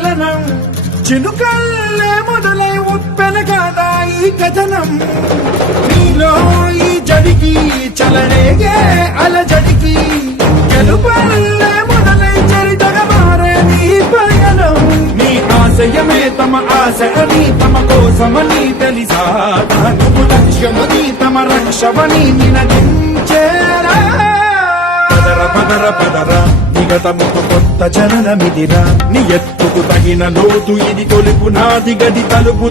చలనం చినుకల్లే మొదలై ఉప్పెనగాదా ఈ కథనం నీలో ఈ జడికి చలనేగే అలజడికి గెలుపల్లే మొదలై చరితగా మారే నీ పయనం నీ ఆశయమే తమ ఆశ అని తమ కోసమని తెలిసా నువ్వు లక్ష్యమని తమ రక్షమని నినదించేరా పదర పదర పదర నిగతముకు కొత్త జననమిదిరా నీ ఎత్తుకు తగిన లోతు ఇది తొలుపు నాది గది తలుపు